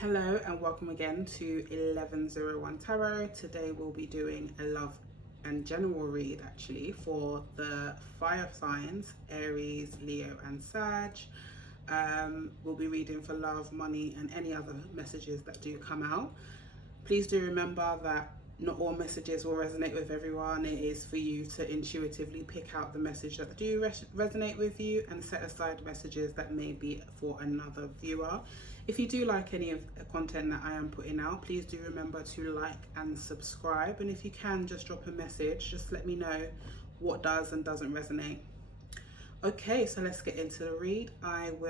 Hello and welcome again to 1101 Tarot. Today we'll be doing a love and general read actually for the fire signs, Aries, Leo and Sag. We'll be reading for love, money and any other messages that do come out. Please do remember that not all messages will resonate with everyone. It is for you to intuitively pick out the message that do resonate with you and set aside messages that may be for another viewer. If you do like any of the content that I am putting out, please do remember to like and subscribe. And if you can, just drop a message. Just let me know what does and doesn't resonate. Okay, so let's get into the read. I've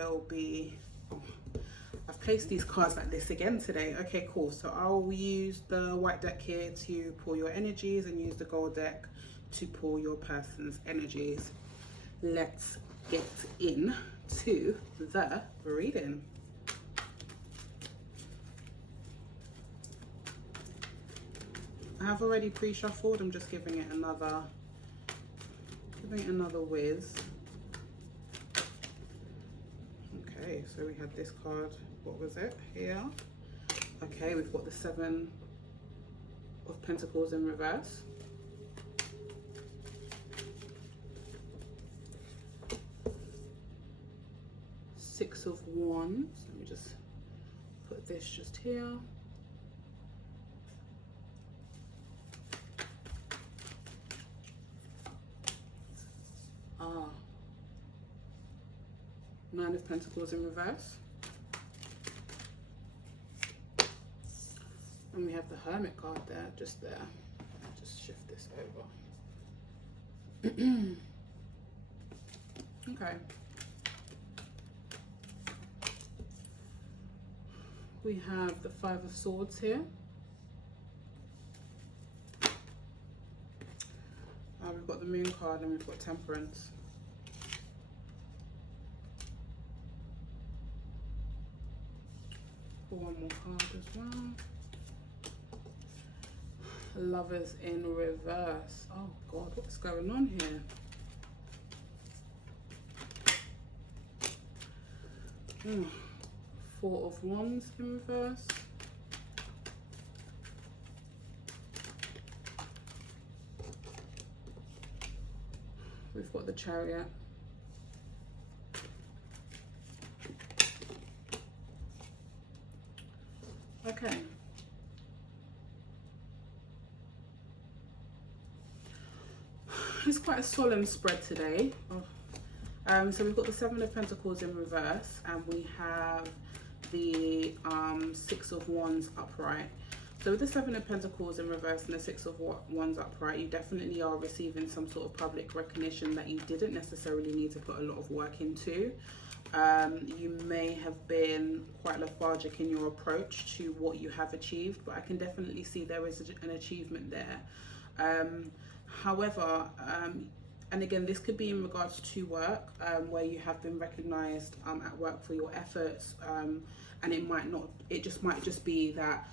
placed these cards like this again today. Okay, cool. So I'll use the white deck here to pull your energies and use the gold deck to pull your person's energies. Let's get into the reading. I have already pre-shuffled. I'm just giving it another whiz. Okay, so we had this card. What was it here? Okay, we've got the 7 of Pentacles in reverse. Six of Wands. Let me just put this just here. Nine of Pentacles in reverse. And we have the Hermit card there, just there. I'll just shift this over. Okay. We have the 5 of Swords here. We've got the Moon card and we've got Temperance. Pull one more card as well. Lovers in reverse. Oh God, what's going on here? 4 of Wands in reverse. We've got the Chariot. Okay. It's quite a solemn spread today. So we've got the 7 of Pentacles in reverse and we have the 6 of Wands upright. So with the 7 of Pentacles in reverse and the 6 of Wands upright, you definitely are receiving some sort of public recognition that you didn't necessarily need to put a lot of work into. You may have been quite lethargic in your approach to what you have achieved, but I can definitely see there is an achievement there. However, and again, this could be in regards to work, where you have been recognized at work for your efforts, and it just might be that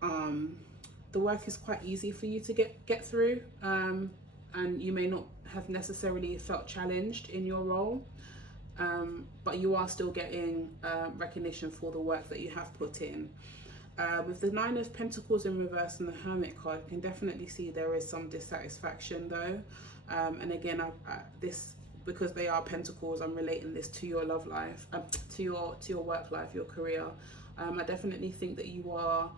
the work is quite easy for you to get through, and you may not have necessarily felt challenged in your role. But you are still getting recognition for the work that you have put in. With the 9 of Pentacles in reverse and the Hermit card, you can definitely see there is some dissatisfaction though. And again, this, because they are Pentacles, I'm relating this to your love life, to your work life, your career. I definitely think that you are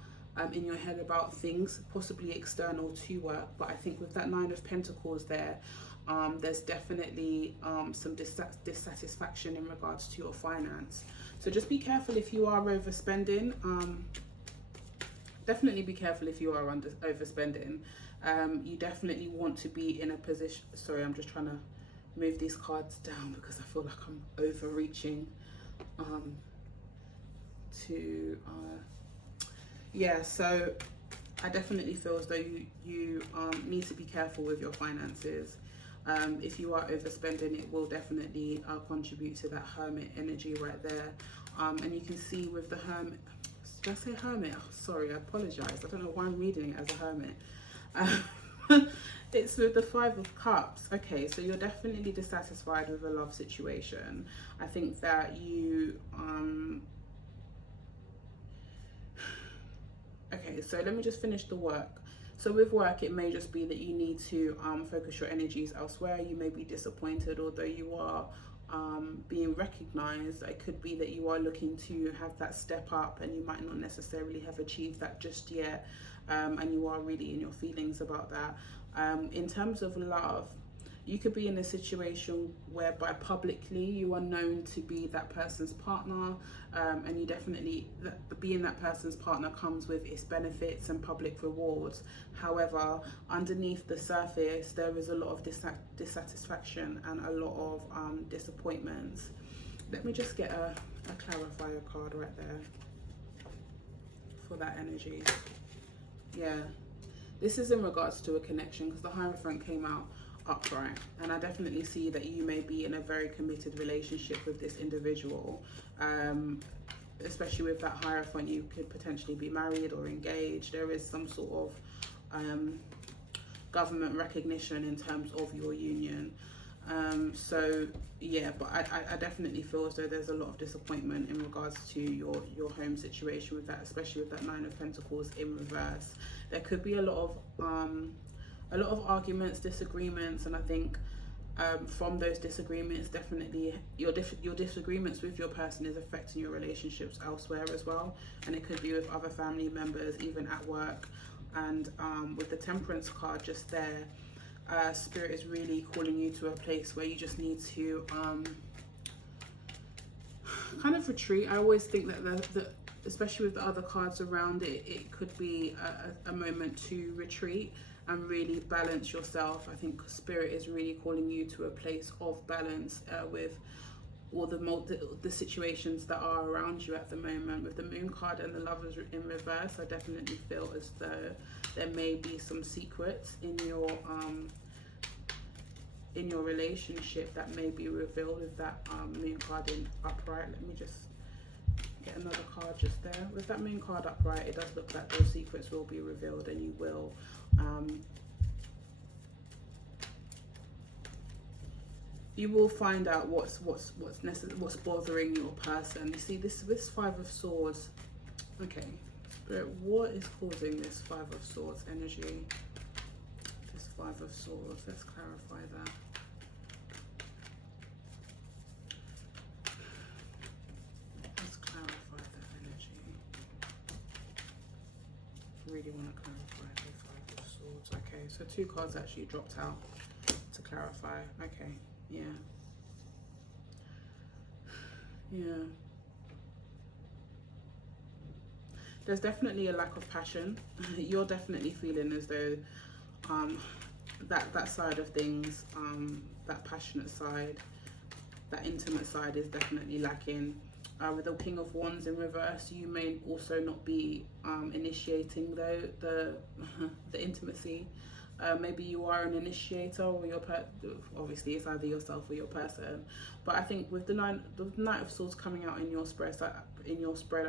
in your head about things possibly external to work, but I think with that 9 of Pentacles there's definitely some dissatisfaction in regards to your finance. So just be careful if you are overspending. Definitely be careful if you are overspending. You definitely want to be in a position. Sorry, I'm just trying to move these cards down because I feel like I'm overreaching. Yeah, so I definitely feel as though you need to be careful with your finances. If you are overspending, it will definitely contribute to that Hermit energy right there. And you can see with the Hermit, did I say Hermit? Oh, sorry, I apologize. I don't know why I'm reading it as a Hermit. It's with the 5 of Cups. Okay, so you're definitely dissatisfied with a love situation. I think that Okay, so let me just finish the work. So with work, it may just be that you need to focus your energies elsewhere. You may be disappointed, although you are being recognized. It could be that you are looking to have that step up and you might not necessarily have achieved that just yet, and you are really in your feelings about that. In terms of love, you could be in a situation whereby publicly you are known to be that person's partner, and you definitely, being that person's partner comes with its benefits and public rewards. However, underneath the surface, there is a lot of dissatisfaction and a lot of disappointments. Let me just get a clarifier card right there for that energy. Yeah, this is in regards to a connection, because the Hierophant came out upright, and I definitely see that you may be in a very committed relationship with this individual, especially with that Hierophant. You could potentially be married or engaged. There is some sort of government recognition in terms of your union. So yeah, but I definitely feel as though there's a lot of disappointment in regards to your home situation with that, especially with that Nine of Pentacles in reverse. There could be a lot of arguments, disagreements, and I think from those disagreements, definitely your disagreements with your person is affecting your relationships elsewhere as well, and it could be with other family members, even at work. And with the Temperance card just there, Spirit is really calling you to a place where you just need to kind of retreat. I always think that especially with the other cards around it, it could be a moment to retreat and really balance yourself. I think Spirit is really calling you to a place of balance with all the situations that are around you at the moment. With the Moon card and the Lovers in reverse, I definitely feel as though there may be some secrets in your relationship that may be revealed with that Moon card in upright. Let me just get another card just there. With that Moon card upright, it does look like those secrets will be revealed, and you will find out what's bothering your person. You see this Five of Swords. Okay, Spirit, what is causing this Five of Swords energy? This Five of Swords, let's clarify that. Let's clarify that energy. Really want to clarify the Five of Swords. Okay, so two cards actually dropped out to clarify. Okay, yeah. There's definitely a lack of passion. You're definitely feeling as though that side of things, that passionate side, that intimate side is definitely lacking. With the King of Wands in reverse, you may also not be initiating the intimacy. Maybe you are an initiator, or obviously it's either yourself or your person. But I think with the Knight of Swords coming out in your spread, I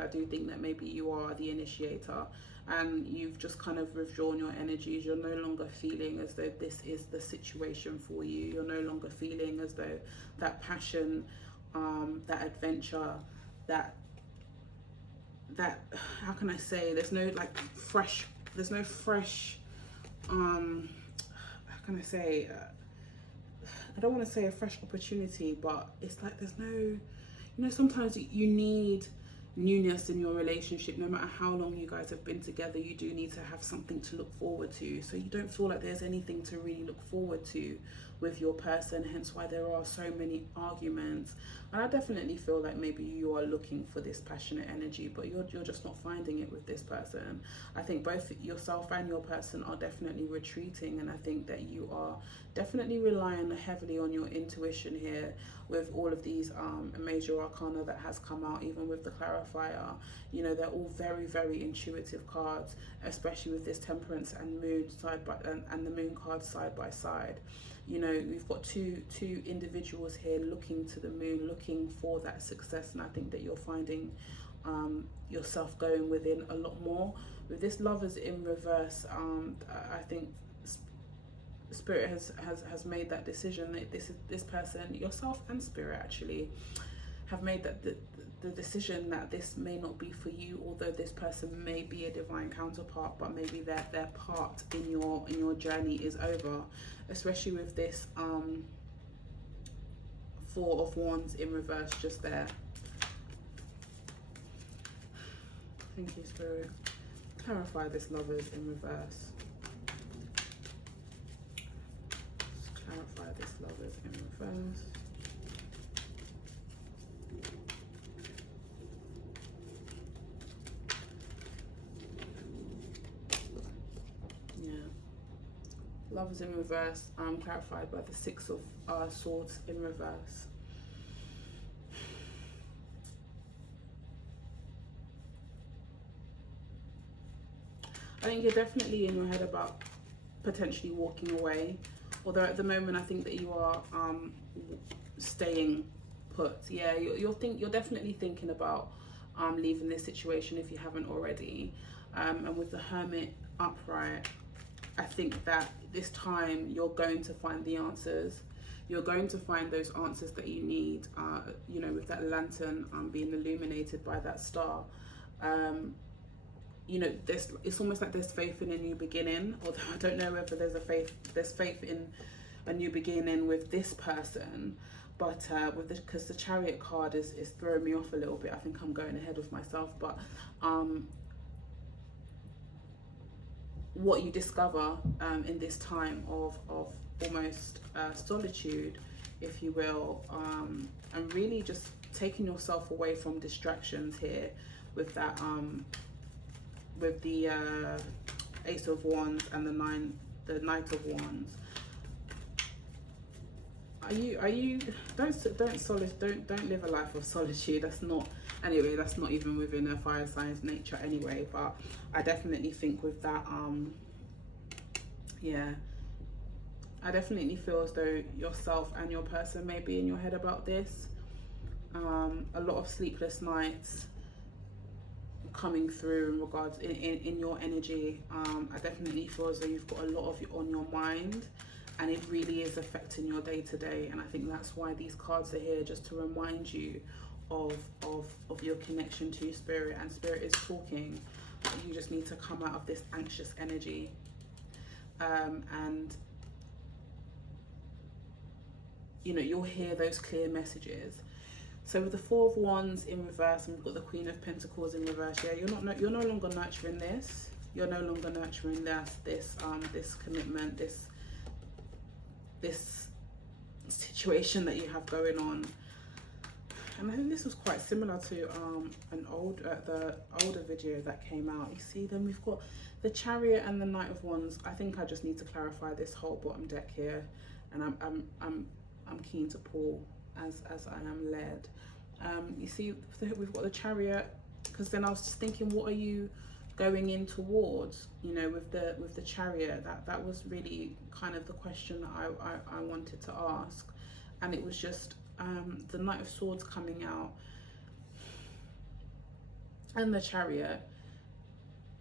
do think that maybe you are the initiator, and you've just kind of withdrawn your energies. You're no longer feeling as though this is the situation for you. You're no longer feeling as though that passion, that adventure, that how can I say, there's no fresh how can I say, I don't want to say a fresh opportunity, but it's like there's no, sometimes you need newness in your relationship. No matter how long you guys have been together, you do need to have something to look forward to. So you don't feel like there's anything to really look forward to with your person, hence why there are so many arguments. And I definitely feel like maybe you are looking for this passionate energy, but you're just not finding it with this person. I think both yourself and your person are definitely retreating, and I think that you are definitely relying heavily on your intuition here with all of these major arcana that has come out, even with the clarifier. You know, they're all very, very intuitive cards, especially with this Temperance and Moon and the Moon card side by side. You know, we've got two individuals here looking to the moon, looking for that success, and I think that you're finding yourself going within a lot more. With this Lovers in reverse, I think Spirit has made that decision that this person, yourself and Spirit actually, have made that the decision that this may not be for you, although this person may be a divine counterpart, but maybe their part in your journey is over, especially with this Four of Wands in reverse just there. Thank you, Spirit. Clarify this Lovers in reverse. Just clarify this Lovers in reverse. Yeah. Lovers in reverse, clarified by the Six of Swords in reverse. I think you're definitely in your head about potentially walking away, although at the moment I think that you are staying put. Yeah, you're definitely thinking about leaving this situation if you haven't already. And with the Hermit upright, I think that this time you're going to find the answers. You're going to find those answers that you need, you know, with that lantern being illuminated by that star. You know, it's almost like there's faith in a new beginning, although I don't know whether there's faith in a new beginning with this person, but because the Chariot card is throwing me off a little bit. I think I'm going ahead of myself, but what you discover in this time of almost solitude, if you will, and really just taking yourself away from distractions here with that with the Ace of Wands and the Knight of Wands. Are you don't live a life of solitude. That's not, anyway, that's not even within a fire sign's nature anyway. But I definitely think with that yeah, I definitely feel as though yourself and your person may be in your head about this. A lot of sleepless nights coming through in regards in your energy. I definitely feel as though you've got a lot of on your mind, and it really is affecting your day to day. And I think that's why these cards are here, just to remind you of your connection to Spirit. And Spirit is talking. You just need to come out of this anxious energy, and you know, you'll hear those clear messages. So with the Four of Wands in reverse, and we've got the Queen of Pentacles in reverse. Yeah, you're no longer nurturing this. You're no longer nurturing this commitment, this situation that you have going on. And I think this was quite similar to the older video that came out. You see, then we've got the Chariot and the Knight of Wands. I think I just need to clarify this whole bottom deck here, and I'm keen to pull as I am led. You see, we've got the Chariot, because then I was just thinking, what are you going in towards? You know, with the Chariot, that was really kind of the question that I wanted to ask. And it was just the Knight of Swords coming out and the Chariot.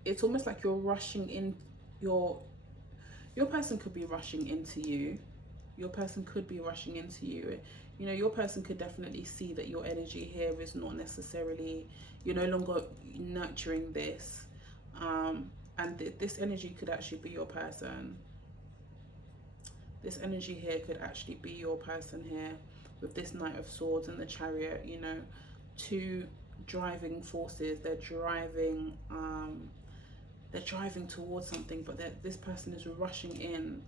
It's almost like you're rushing in. Your person could be rushing into you. Your person could be rushing into you. You know, your person could definitely see that your energy here is not necessarily, you're no longer nurturing this. And this energy could actually be your person. This energy here could actually be your person here, with this Knight of Swords and the Chariot. You know, two driving forces. They're driving towards something, but this person is rushing in,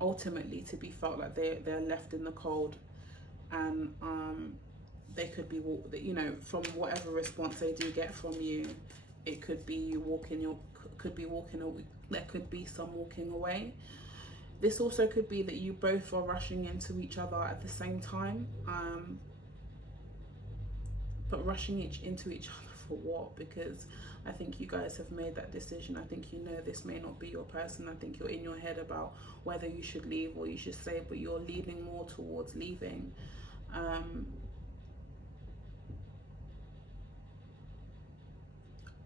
ultimately to be felt like they're left in the cold. And they could be, you know, from whatever response they do get from you, it could be you there could be some walking away. This also could be that you both are rushing into each other at the same time, but rushing into each other for what? Because I think you guys have made that decision. I think you know this may not be your person. I think you're in your head about whether you should leave or you should stay, but you're leaning more towards leaving.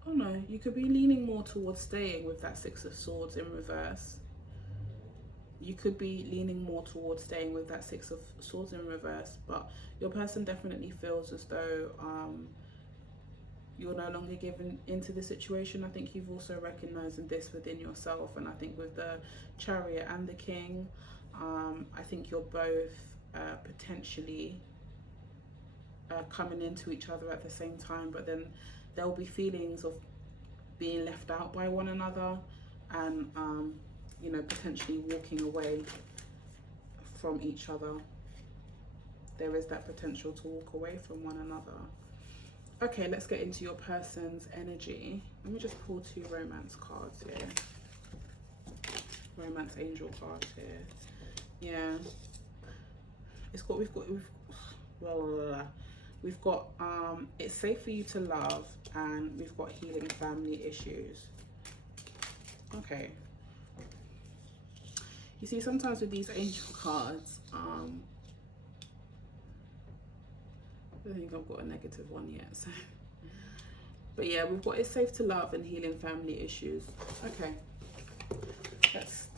Oh no, you could be leaning more towards staying with that Six of Swords in reverse. You could be leaning more towards staying with that Six of Swords in reverse, but your person definitely feels as though you're no longer given into the situation. I think you've also recognized this within yourself, and I think with the Chariot and the King, I think you're both potentially coming into each other at the same time, but then there'll be feelings of being left out by one another, and you know, potentially walking away from each other. There is that potential to walk away from one another. Okay, let's get into your person's energy. Let me just pull 2 romance cards here. Romance angel cards here. Yeah. We've got it's safe for you to love, and we've got healing family issues. Okay. You see, sometimes with these angel cards, I don't think I've got a negative one yet, so. But yeah, we've got it's safe to love and healing family issues. Okay, let's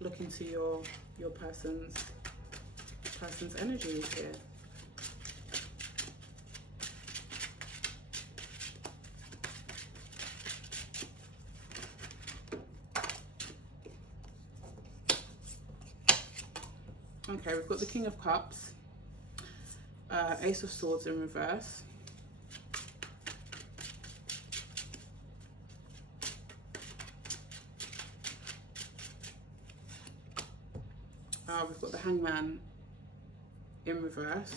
look into your person's energies here. Okay, we've got the King of Cups, Ace of Swords in reverse, we've got the Hangman in reverse,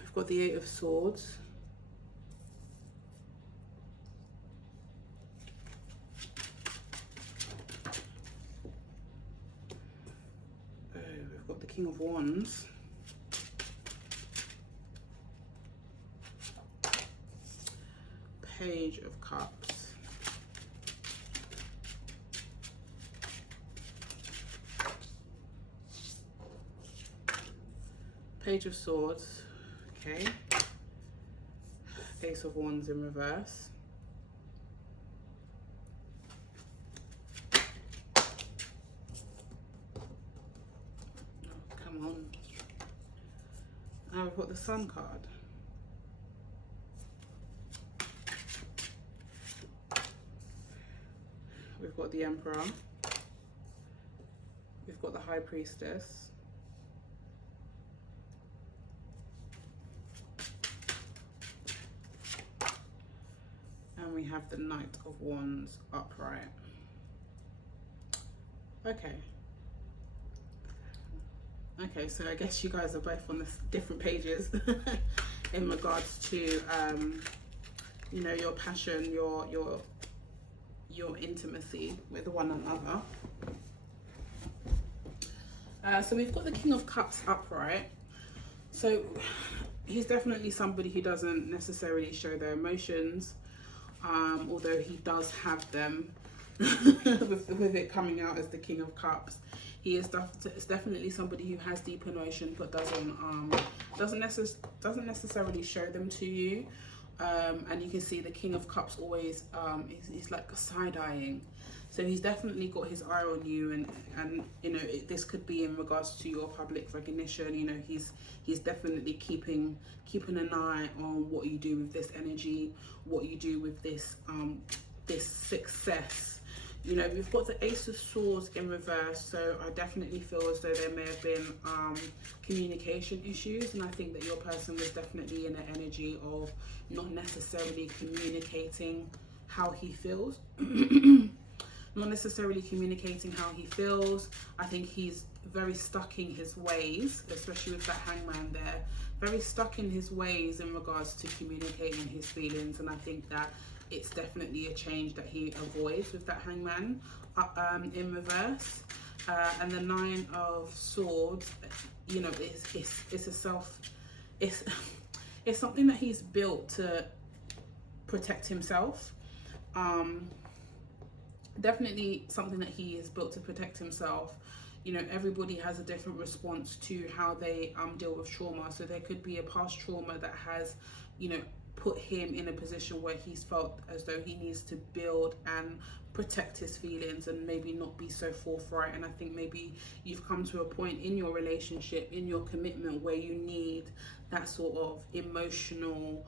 we've got the 8 of Swords, we've got the King of Wands, Page of Cups, Page of Swords, okay, Ace of Wands in reverse, oh, come on, now we've got the Sun card. We've got the Emperor, we've got the High Priestess, and we have the Knight of Wands upright. Okay, so I guess you guys are both on the different pages in regards to you know, your passion, your intimacy with one another. So we've got the King of Cups upright. So he's definitely somebody who doesn't necessarily show their emotions, although he does have them with it coming out as the King of Cups. He is definitely somebody who has deep emotion, but doesn't necessarily show them to you. And you can see the King of Cups always he's like side-eyeing, so he's definitely got his eye on you, and you know, this could be in regards to your public recognition. You know, he's definitely keeping an eye on what you do with this energy, what you do with this this success. You know, we've got the Ace of Swords in reverse, so I definitely feel as though there may have been communication issues, and I think that your person was definitely in an energy of not necessarily communicating how he feels. Not necessarily communicating how he feels. I think he's very stuck in his ways, especially with that Hangman there. Very stuck in his ways in regards to communicating his feelings, and I think that it's definitely a change that he avoids with that Hangman in reverse. And the 9 of Swords, you know, it's something that he's built to protect himself. Definitely something that he is built to protect himself. You know, everybody has a different response to how they deal with trauma. So there could be a past trauma that has, you know, put him in a position where he's felt as though he needs to build and protect his feelings and maybe not be so forthright. And I think maybe you've come to a point in your relationship, in your commitment, where you need that sort of emotional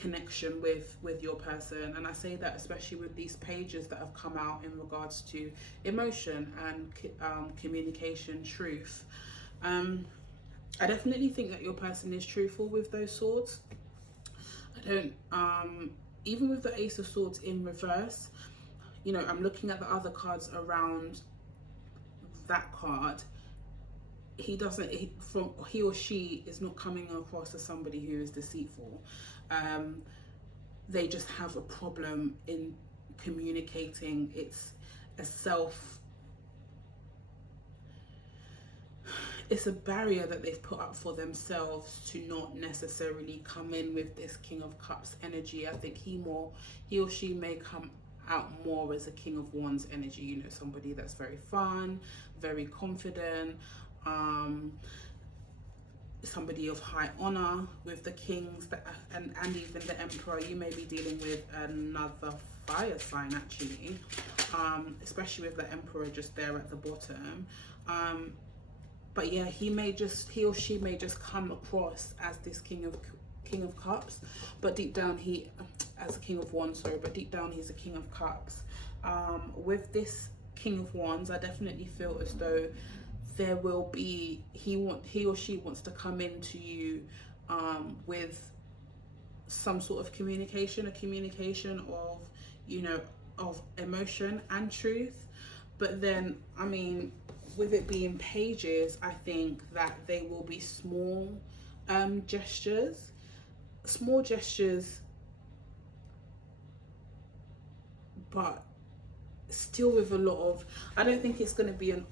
connection with your person. And I say that especially with these pages that have come out in regards to emotion and communication, truth. I definitely think that your person is truthful with those swords. I don't, even with the Ace of Swords in reverse, you know, I'm looking at the other cards around that card. He or she is not coming across as somebody who is deceitful. They just have a problem in communicating. It's a barrier that they've put up for themselves to not necessarily come in with this King of Cups energy. I think he or she may come out more as a King of Wands energy, you know, somebody that's very fun, very confident, somebody of high honor. With the Kings and even the Emperor, you may be dealing with another fire sign actually, especially with the Emperor just there at the bottom. But yeah, he or she may just come across as this King of Cups, but deep down as a King of Wands, sorry, but deep down he's a King of Cups. With this King of Wands, I definitely feel as though there will be, he or she wants to come into you with some sort of communication, a communication of, you know, of emotion and truth. But then, I mean, with it being pages, I think that they will be small gestures, but still with a lot of, I think it's going to be an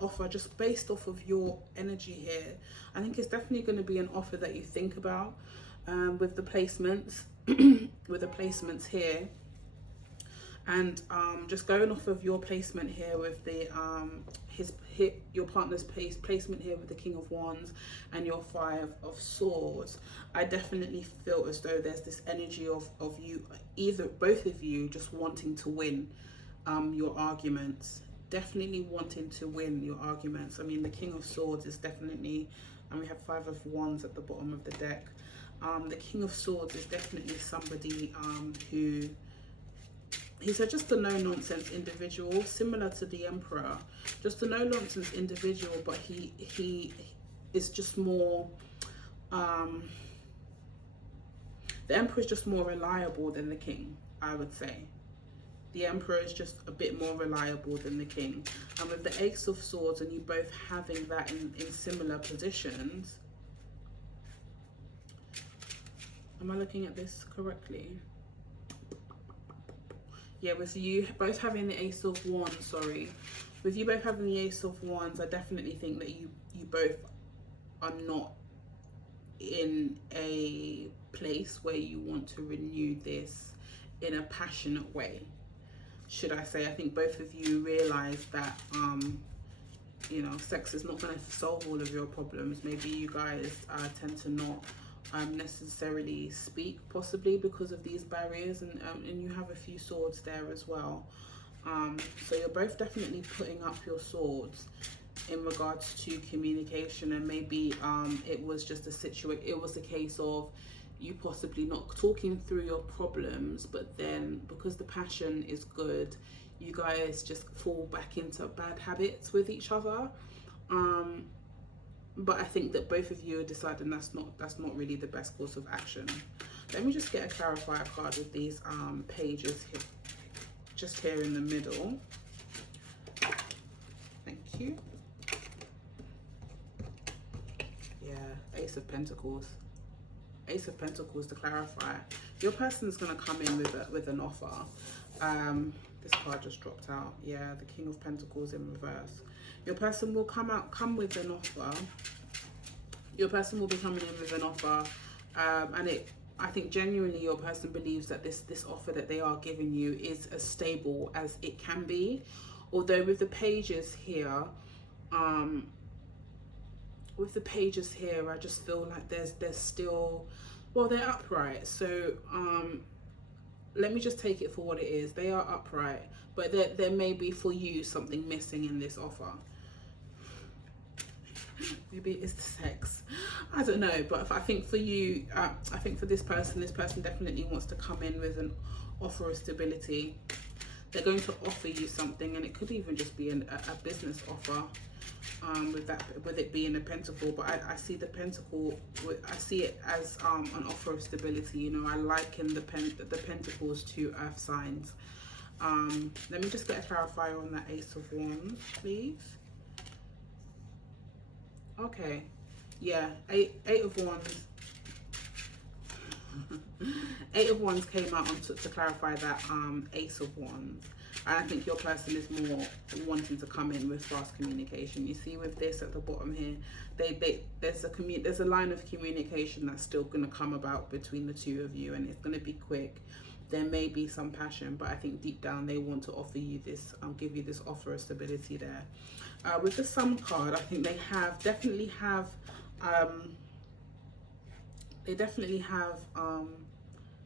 offer just based off of your energy here. I think it's definitely going to be an offer that you think about with the placements, with the placements here. And just going off of your placement here with the your partner's placement here with the King of Wands and your Five of Swords, I definitely feel as though there's this energy of you, both of you, just wanting to win your arguments. Definitely wanting to win your arguments. I mean, the King of Swords is definitely, and we have Five of Wands at the bottom of the deck. The King of Swords is definitely somebody who, he's just a no-nonsense individual, similar to the Emperor, just a no-nonsense individual, but he is just more, the Emperor is just more reliable than the King, I would say. The Emperor is just a bit more reliable than the King. And with the Ace of Swords and you both having that in similar positions, am I looking at this correctly? Yeah, with you both having the Ace of Wands, with you both having the Ace of Wands, I definitely think that you both are not in a place where you want to renew this in a passionate way, should I say. I think both of you realize that you know, sex is not going to solve all of your problems. Maybe you guys tend to not necessarily speak, possibly because of these barriers, and you have a few swords there as well. So you're both definitely putting up your swords in regards to communication, and maybe it was just it was a case of you possibly not talking through your problems, but then because the passion is good, you guys just fall back into bad habits with each other. But I think that both of you are deciding that's not really the best course of action. Let me just get a clarifier card with these pages here, just here in the middle. Thank you. Yeah, Ace of Pentacles. Ace of Pentacles to clarify. Your person's going to come in with an offer. This card just dropped out. Yeah, the King of Pentacles in reverse. Your person will come with an offer. Your person will be coming in with an offer, and I think genuinely your person believes that this offer that they are giving you is as stable as it can be. Although with the pages here, I just feel like there's still Well, they're upright, so let me just take it for what it is. They are upright, but there may be for you something missing in this offer. Maybe it's the sex, I don't know, but I think for you, I think for this person definitely wants to come in with an offer of stability. They're going to offer you something, and it could even just be a business offer, with it being a pentacle. But I see the pentacle, I see it as an offer of stability. You know, I liken the pentacles to earth signs. Let me just get a clarifier on that Ace of Wands, please. Okay, yeah, eight of Wands. Eight of Wands came out to clarify that Ace of Wands. And I think your person is more wanting to come in with fast communication. You see with this at the bottom here, there's a line of communication that's still going to come about between the two of you, and it's going to be quick. There may be some passion, but I think deep down they want to offer you this, give you this offer of stability there. With the Sun card, I think they definitely have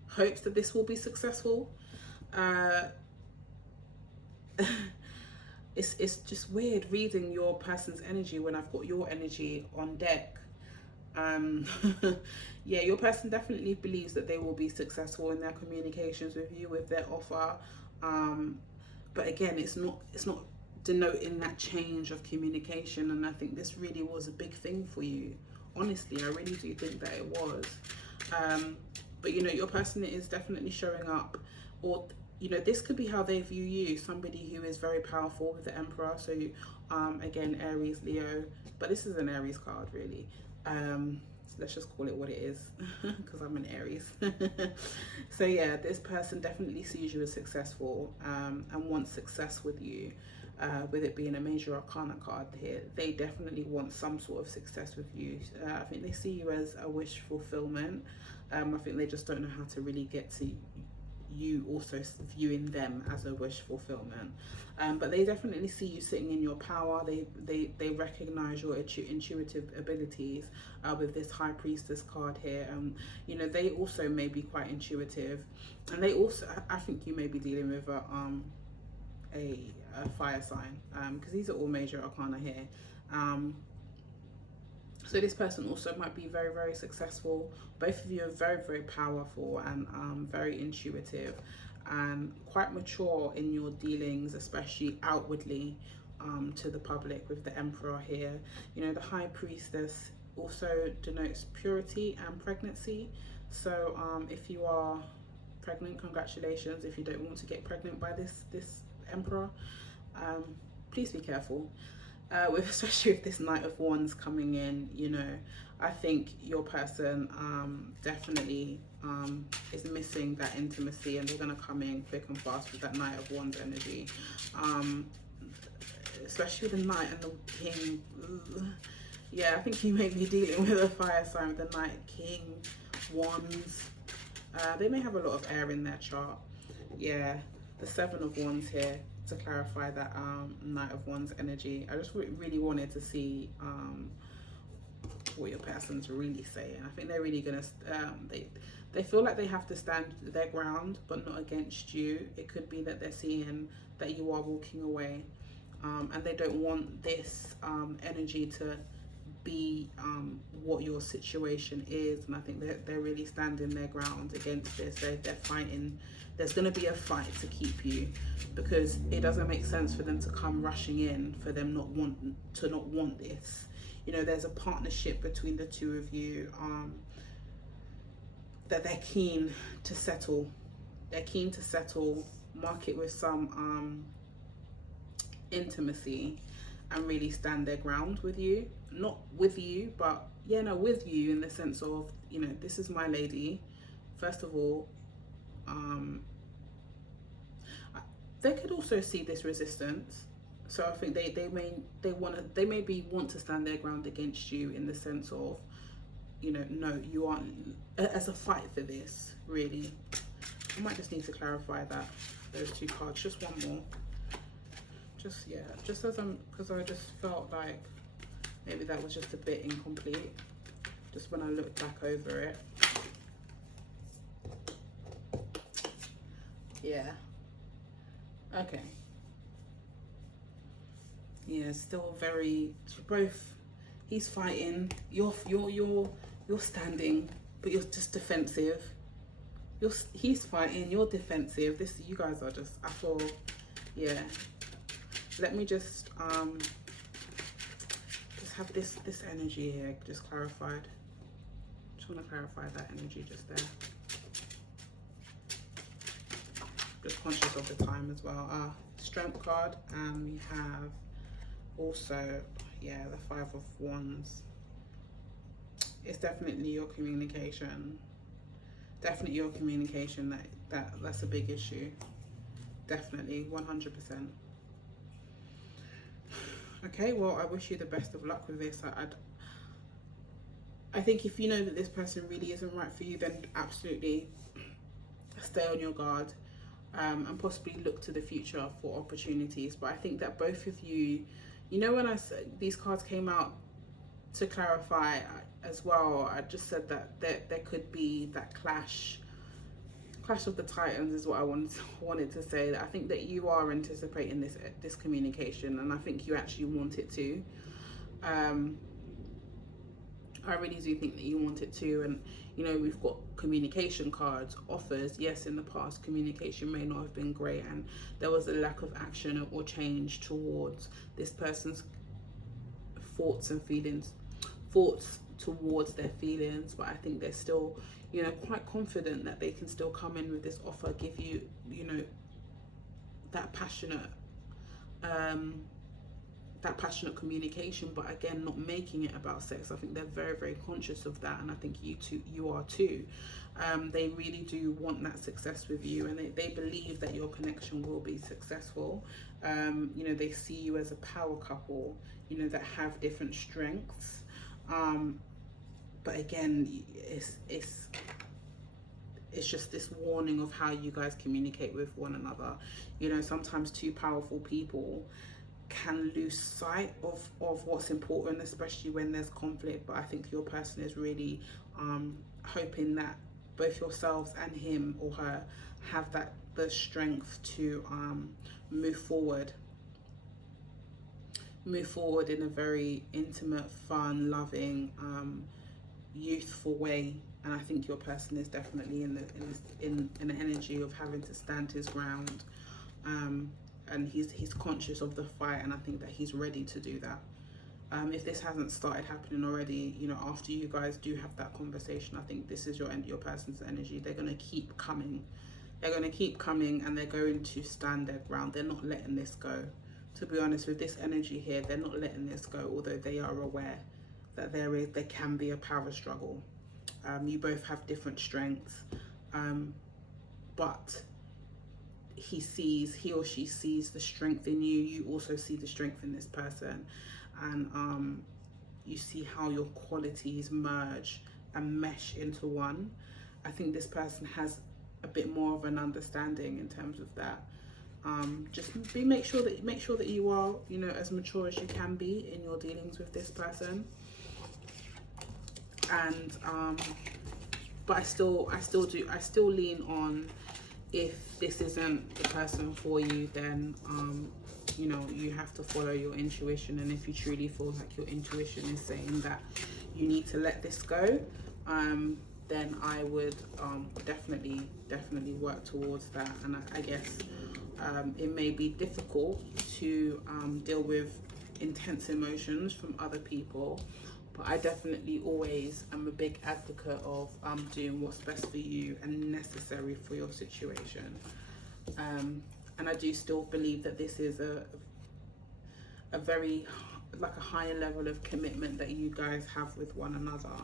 hopes that this will be successful. It's just weird reading your person's energy when I've got your energy on deck. Yeah, your person definitely believes that they will be successful in their communications with you, with their offer. But again, it's not denoting that change of communication, and I think this really was a big thing for you. Honestly, I really do think that it was. But you know, your person is definitely showing up, or you know, this could be how they view you, somebody who is very powerful with the Emperor. So again, Aries, Leo, but this is an Aries card really. So let's just call it what it is, because I'm an Aries. So yeah, this person definitely sees you as successful, and wants success with you. With it being a major arcana card here, they definitely want some sort of success with you. I think they see you as a wish fulfillment. I think they just don't know how to really get to you also viewing them as a wish fulfillment. But they definitely see you sitting in your power. They recognize your intuitive abilities with this High Priestess card here. You know, they also may be quite intuitive, and they also, I think you may be dealing with a fire sign, because these are all major arcana here. So this person also might be very, very successful. Both of you are very, very powerful and very intuitive and quite mature in your dealings, especially outwardly to the public with the Emperor here. You know, the High Priestess also denotes purity and pregnancy. So if you are pregnant, congratulations. If you don't want to get pregnant by this Emperor, please be careful. Especially with this Knight of Wands coming in, you know, I think your person definitely is missing that intimacy, and they're going to come in quick and fast with that Knight of Wands energy. Especially the Knight and the King. Yeah, I think you may be dealing with a fire sign with the Knight, King, Wands. They may have a lot of air in their chart. Yeah, the Seven of Wands here, to clarify that Knight of Wands energy. I just really wanted to see what your person's really saying. I think they're really gonna they feel like they have to stand their ground, but not against you. It could be that they're seeing that you are walking away, and they don't want this energy to be what your situation is. And I think they're really standing their ground against this. They're fighting. There's going to be a fight to keep you, because it doesn't make sense for them to come rushing in, for them not want this. You know, there's a partnership between the two of you that they're keen to settle. They're keen to settle, mark it with some intimacy, and really stand their ground with you. Not with you, but yeah, no, with you, in the sense of, you know, this is my lady. First of all, they could also see this resistance. So I think they may want to stand their ground against you, in the sense of, you know, no, you aren't, as a fight for this, really. I might just need to clarify those two cards, just one more. Just, yeah, just because I just felt like maybe that was just a bit incomplete, just when I looked back over it. Yeah. Okay. Yeah, still very both. He's fighting. You're standing, but you're just defensive. He's fighting. You're defensive. This you guys are just. I feel. Yeah. Let me just have this energy here just clarified. Just want to clarify that energy just there. Just conscious of the time as well. Strength card, and we have also, yeah, the 5 of Wands. It's definitely your communication. Definitely your communication that's a big issue. Definitely, 100%. Okay, well, I wish you the best of luck with this. I think if you know that this person really isn't right for you, then absolutely stay on your guard, and possibly look to the future for opportunities. But I think that both of you, you know, when these cards came out to clarify as well, I just said that there could be that clash of the Titans is what I wanted to say. That I think that you are anticipating this communication, and I think you actually want it to. I really do think that you want it to, and you know, we've got communication cards, offers. Yes, in the past communication may not have been great, and there was a lack of action or change towards this person's thoughts and feelings, thoughts towards their feelings. But I think they're still, you know, quite confident that they can still come in with this offer, give you, you know, that passionate communication, but again, not making it about sex. I think they're very, very conscious of that, and I think you are too. They really do want that success with you, and they believe that your connection will be successful. You know, they see you as a power couple, you know, that have different strengths. But again, it's just this warning of how you guys communicate with one another. You know, sometimes two powerful people can lose sight of what's important, especially when there's conflict. But I think your person is really hoping that both yourselves and him or her have the strength to move forward in a very intimate, fun, loving, youthful way. And I think your person is definitely in the energy of having to stand his ground, and he's conscious of the fight, and I think that he's ready to do that. If this hasn't started happening already, you know, after you guys do have that conversation, I think this is your person's energy. They're going to keep coming. They're going to keep coming, and they're going to stand their ground. They're not letting this go. To be honest, with this energy here, they're not letting this go, although they are aware that there can be a power struggle. You both have different strengths, but he or she sees the strength in you. You also see the strength in this person, and you see how your qualities merge and mesh into one. I think this person has a bit more of an understanding in terms of that. Just make sure that you are, you know, as mature as you can be in your dealings with this person. And but I still lean on, if this isn't the person for you, then you know, you have to follow your intuition. And if you truly feel like your intuition is saying that you need to let this go, then I would definitely work towards that. And I guess it may be difficult to deal with intense emotions from other people, but I definitely always am a big advocate of doing what's best for you and necessary for your situation. And I do still believe that this is a very, like, a higher level of commitment that you guys have with one another.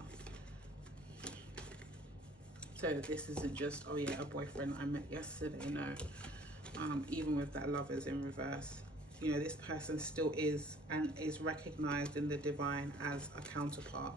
So this isn't just, oh yeah, a boyfriend I met yesterday. No, even with that Lovers in reverse, you know, this person still is and is recognized in the divine as a counterpart.